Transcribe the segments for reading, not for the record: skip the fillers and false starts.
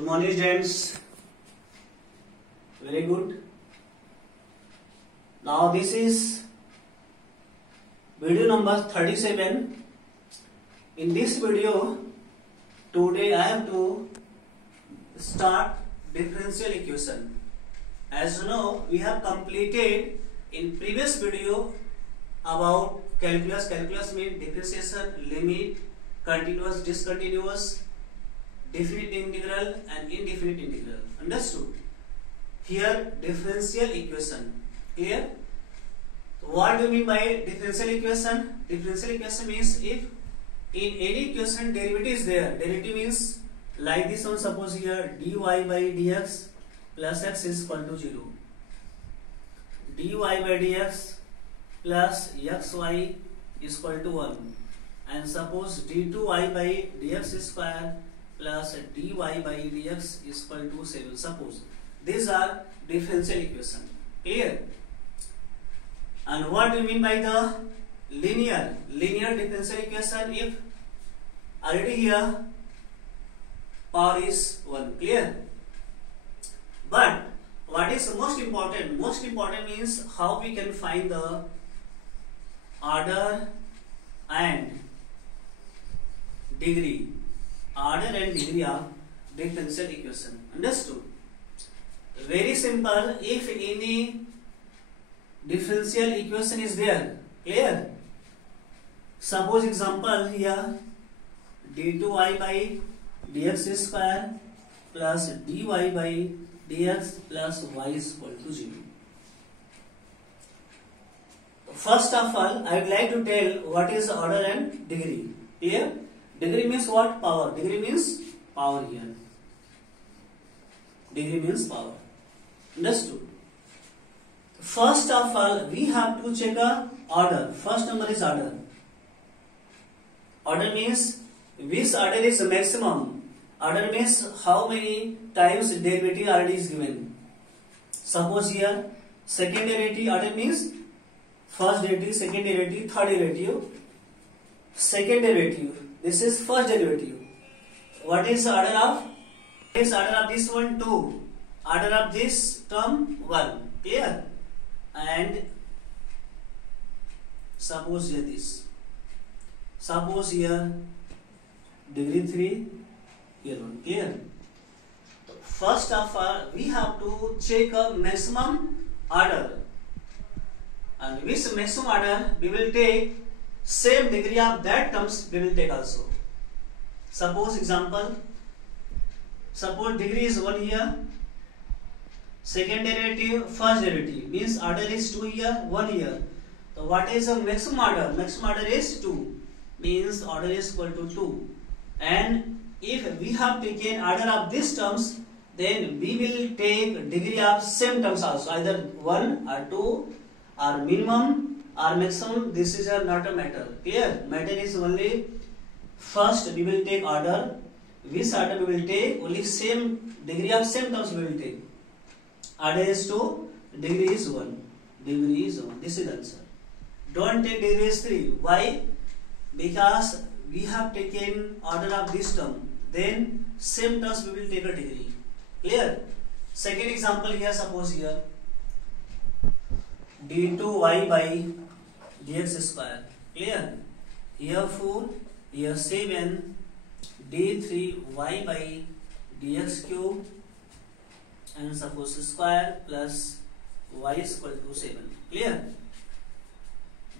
Good morning, students. Very good. Now this is video number 37. In this video, today I have to start differential equation. As you know, we have completed in previous video about calculus. Calculus means differentiation, limit, continuous, discontinuous, definite integral and indefinite integral. Understood? Here differential equation. Clear? So what do you mean by differential equation? Differential equation means if in any equation derivative is there. Derivative means like this one, suppose here dy by dx plus x is equal to 0. dy by dx plus xy is equal to 1. And suppose d2y by dx square plus dy by dx is equal to 7. Suppose these are differential equation. Clear? And what do you mean by the linear differential equation? If already here power is 1. Clear? But what is most important? Most important means how we can find the order and degree. Order and degree of differential equation. Understood? Very simple. If any differential equation is there, clear? Suppose example here d2y by dx square plus dy by dx plus y is equal to 0. First of all, I would like to tell what is order and degree. Clear? Degree means what? Power. Degree means power here. Degree means power. Understood? First of all, we have to check a order. First number is order. Order means which order is maximum. Order means how many times derivative already is given. Suppose here second derivative order means first derivative, second derivative, third derivative, second derivative. This is first derivative. What is the order of? Is order of this one 2. Order of this term 1. Clear? And suppose here this. Suppose here degree 3, here 1. Clear? First of all, we have to check a maximum order. And which maximum order we will take, same degree of that terms we will take also. Suppose example, suppose degree is 1 here, second derivative, first derivative, means order is 2 here, 1 here. So what is the maximum order? Maximum order is 2, means order is equal to 2. And if we have taken order of these terms, then we will take degree of same terms also, either 1 or 2 or minimum or maximum. This is not a matter. Clear? Matter is only first we will take order. Which order we will take? Only same degree of same terms we will take. Order is 2, degree is 1. Degree is 1. This is answer. Don't take degree is 3. Why? Because we have taken order of this term. Then same terms we will take a degree. Clear? Second example here, suppose here d2y by dx square. Clear? Here 4, here 7, d3y by dx cube and suppose square plus y is equal to 7. Clear?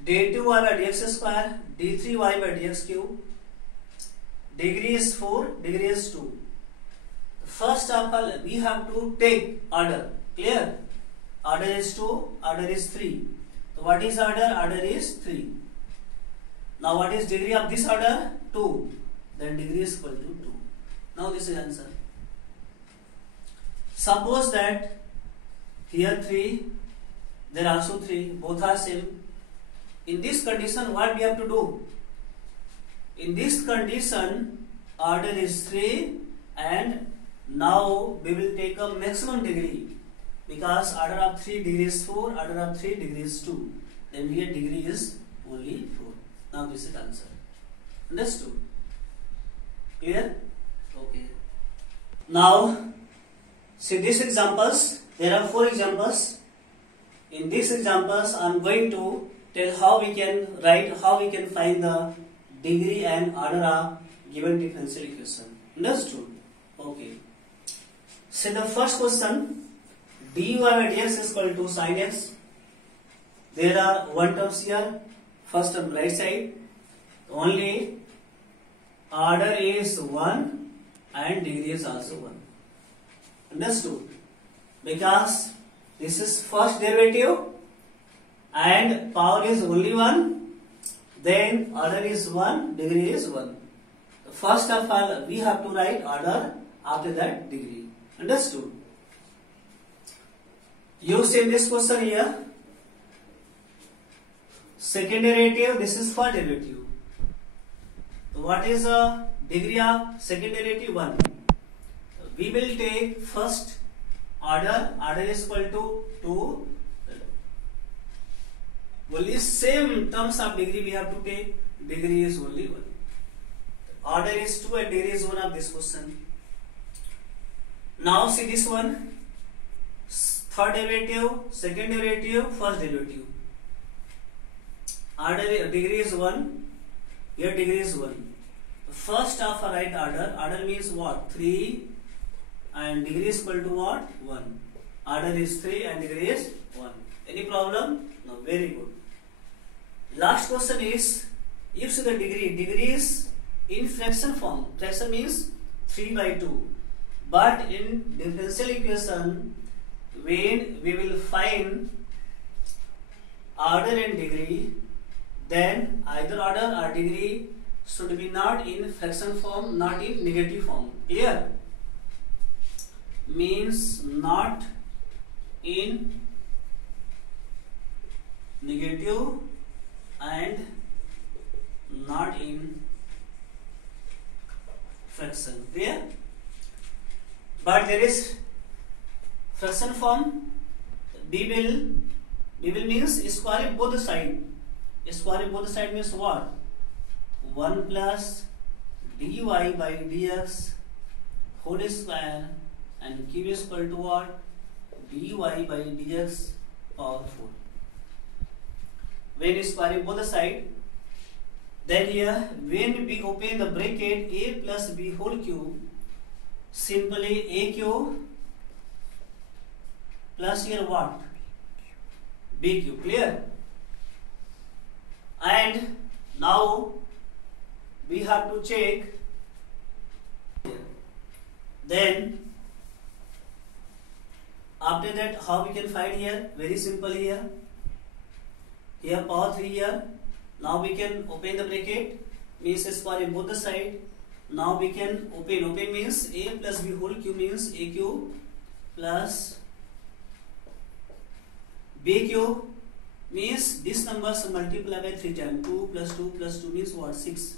d2y by dx square, d3y by dx cube, degree is 4, degree is 2. First of all, we have to take order. Clear? Order is 2, order is 3. So what is order? Order is 3. Now what is degree of this order? 2. Then degree is equal to 2. Now this is answer. Suppose that here 3, there also 3, both are same. In this condition, what we have to do? In this condition, order is 3 and now we will take a maximum degree. Because order of 3 degree is 4, order of 3 degree is 2. Then here degree is only 4. Now this is answer. Understood? Clear? Okay. Now see these examples. There are 4 examples. In these examples, I am going to tell how we can write, how we can find the degree and order of given differential equation. Understood? Okay. So the first question, dy by dx is equal to sin x. There are 1 terms here. First term right side. Only order is 1 and degree is also 1. Understood? Because this is first derivative and power is only 1, then order is 1, degree is 1. First of all, we have to write order, after that degree. Understood? You see this question here. Second derivative, this is first derivative. So what is the degree of second derivative? 1. We will take first order is equal to 2. Only same terms of degree we have to take. Degree is only 1. Order is 2 and degree is 1 of this question. Now see this one. Third derivative, second derivative, first derivative. Order degree is 1. Here degree is 1. First of a right order. Order means what? 3. And degree is equal to what? 1. Order is 3 and degree is 1. Any problem? No. Very good. Last question is, if the degree is in fraction form. Fraction means 3 by 2. But in differential equation, when we will find order and degree, then either order or degree should be not in fraction form, not in negative form. Clear? Means not in negative and not in fraction. Clear? But there is fraction form. B will means square both side. Square both side means what? 1 plus dy by dx whole square and cube is equal to what? dy by dx power 4. When square both side, then here when we open the bracket a plus b whole cube, simply a cube plus here what? B cube. Clear? And now we have to check. Then after that, how we can find here? Very simple here. Here power 3 here. Now we can open the bracket, means square in both the side. Now we can open means a plus b whole cube means a cube plus b cube means this numbers multiply by 3 times. 2 plus 2 plus 2 means what? 6.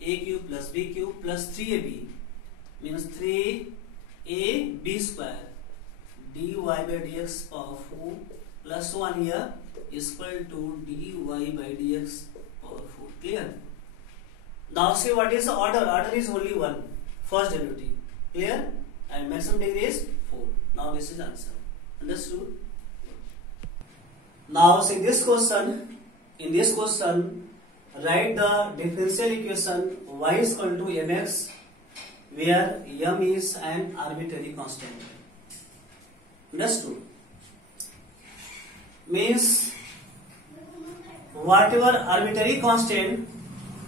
A cube plus b cube plus 3ab means 3ab square dy by dx power 4 plus 1 here is equal to dy by dx power 4. Clear? Now see what is the order. Order is only 1. First derivative. Clear? And maximum degree is 4. Now this is answer. Understood? Now see this question. In this question, write the differential equation y is equal to mx, where m is an arbitrary constant. Understood? Means whatever arbitrary constant,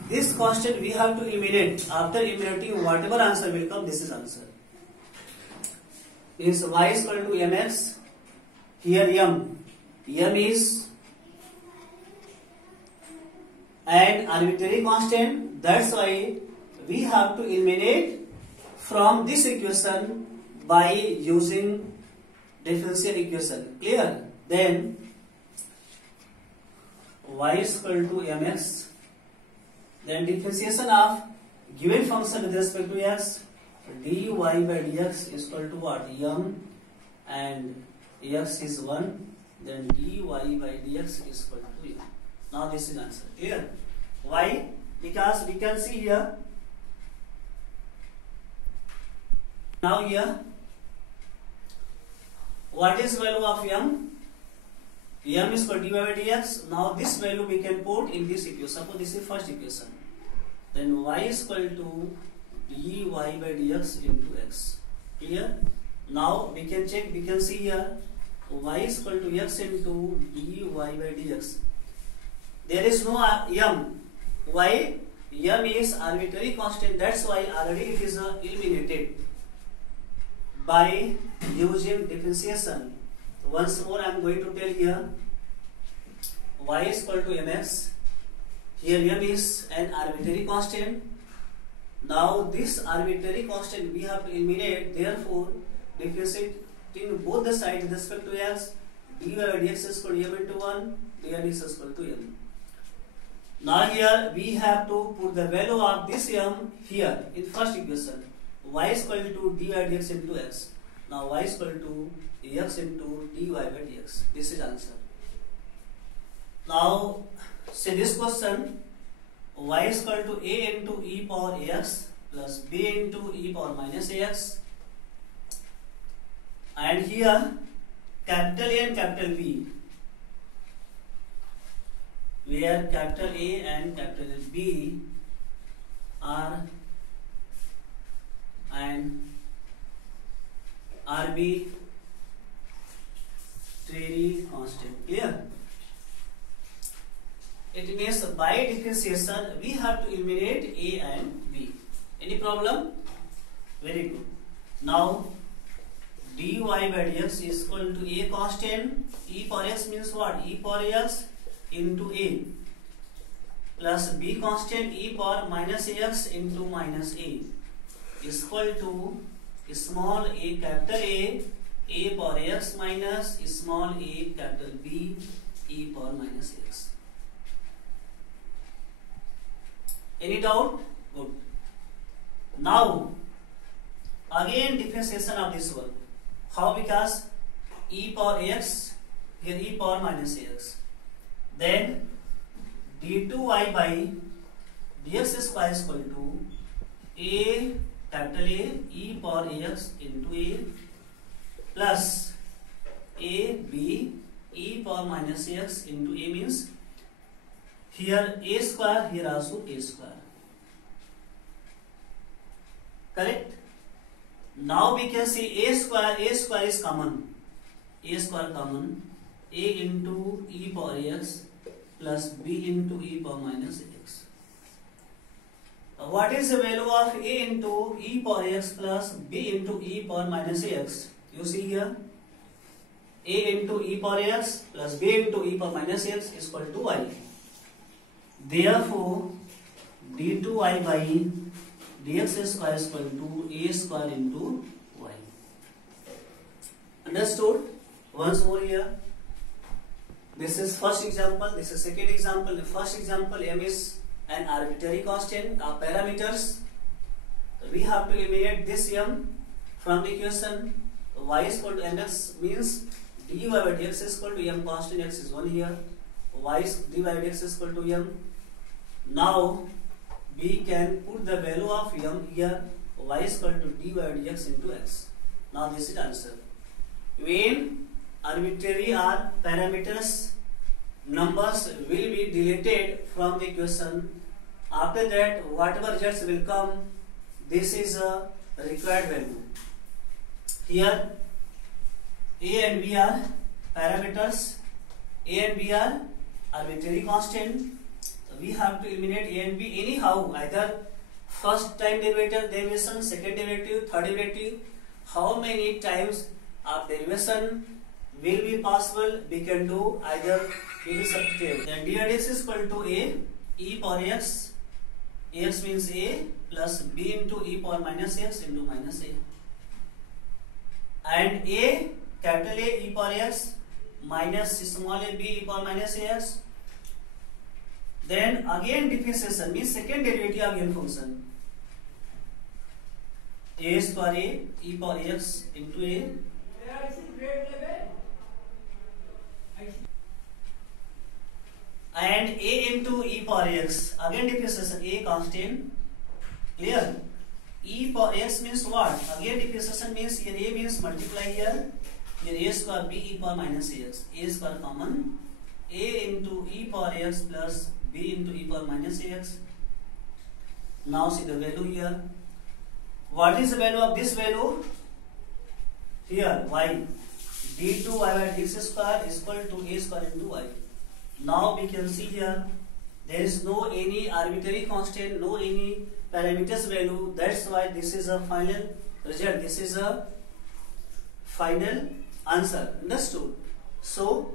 this constant we have to eliminate. After eliminating, whatever answer will come, this is answer. Means y is equal to mx. Here m is an arbitrary constant. That's why we have to eliminate from this equation by using differential equation. Clear? Then y is equal to mx. Then differentiation of given function with respect to x, dy by dx is equal to what? M, and x is 1. Then dy by dx is equal to m. Now this is answer. Clear? Why? Because we can see here. Now here, what is value of m? M is equal to dy by dx. Now this value we can put in this equation. Suppose this is first equation. Then y is equal to dy by dx into x. Clear? Now we can check. We can see here y is equal to x into dy by dx. There is no m. Why? M is arbitrary constant. That's why already it is eliminated by using differentiation. Once more I am going to tell here, y is equal to mx. Here m is an arbitrary constant. Now this arbitrary constant we have to eliminate. Therefore, differentiating both the sides with respect to x, dy by dx is equal to m into 1, dx is equal to m. Now here we have to put the value of this m here in first equation. Y is equal to dy by dx into x. Now y is equal to x into dy by dx. This is answer. Now say this question, y is equal to a into e power ax plus b into e power minus ax, and here capital A and capital B, where capital A and capital B are and arbitrary constant. Clear? It means by differentiation we have to eliminate A and B. Any problem? Very good. Now dy by dx is equal to A constant. E power x means what? E power x into A plus B constant e power minus ax into minus A is equal to small a capital A power x minus small a capital B, e power minus x. Any doubt? Good. Now again differentiation of this one. How? Because e power x, here e power minus ax. Then d2y by dx square is equal to a capital A e power ax into A plus a b e power minus ax into A, means here a square, here also a square. Correct? Now we can see a square is common. A square common. A into e power ax plus b into e power minus x. What is the value of a into e power x plus b into e power minus x? You see here, a into e power x plus b into e power minus x is equal to y. Therefore, d2y by dx square is equal to a square into y. Understood? Once more here. This is first example, this is second example. The first example, m is an arbitrary constant of parameters. We have to eliminate this m from the equation. Y is equal to mx, means dy by dx is equal to m constant, x is 1 here. Y is dy by dx is equal to m. Now we can put the value of m here. Y is equal to dy by dx into x. Now this is answer. When arbitrary or parameters numbers will be deleted from the equation, after that whatever results will come, this is a required value. Here a and b are parameters, a and b are arbitrary constant. We have to eliminate a and b anyhow, either first time derivation, second derivative, third derivative. How many times of derivation will be possible, we can do, either we will substitute. Then dx is equal to a e power x, x means a plus b into e power minus x into minus a, and a capital A e power x minus small a b e power minus ax. Then again differentiation means second derivative again function, a square a e power x into a and a into e power x, again differentiation, a constant. Clear? E power x means what? Again differentiation means here a means multiply here a square b e power minus ax. A square common, a into e power x plus b into e power minus ax. Now see the value here. What is the value of this value? Here y. d2y by dx square is equal to a square into y. Now we can see here there is no any arbitrary constant, no any parameters value. That's why this is a final result. This is a final answer. Understood? So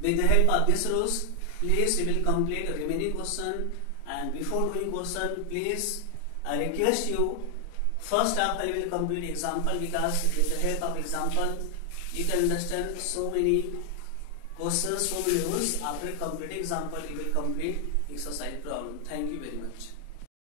with the help of this rules, please we will complete the remaining question. And before doing question, please I request you, first up I will complete example, because with the help of example you can understand so many questions, so many rules. After completing example, you will complete exercise problem. Thank you very much.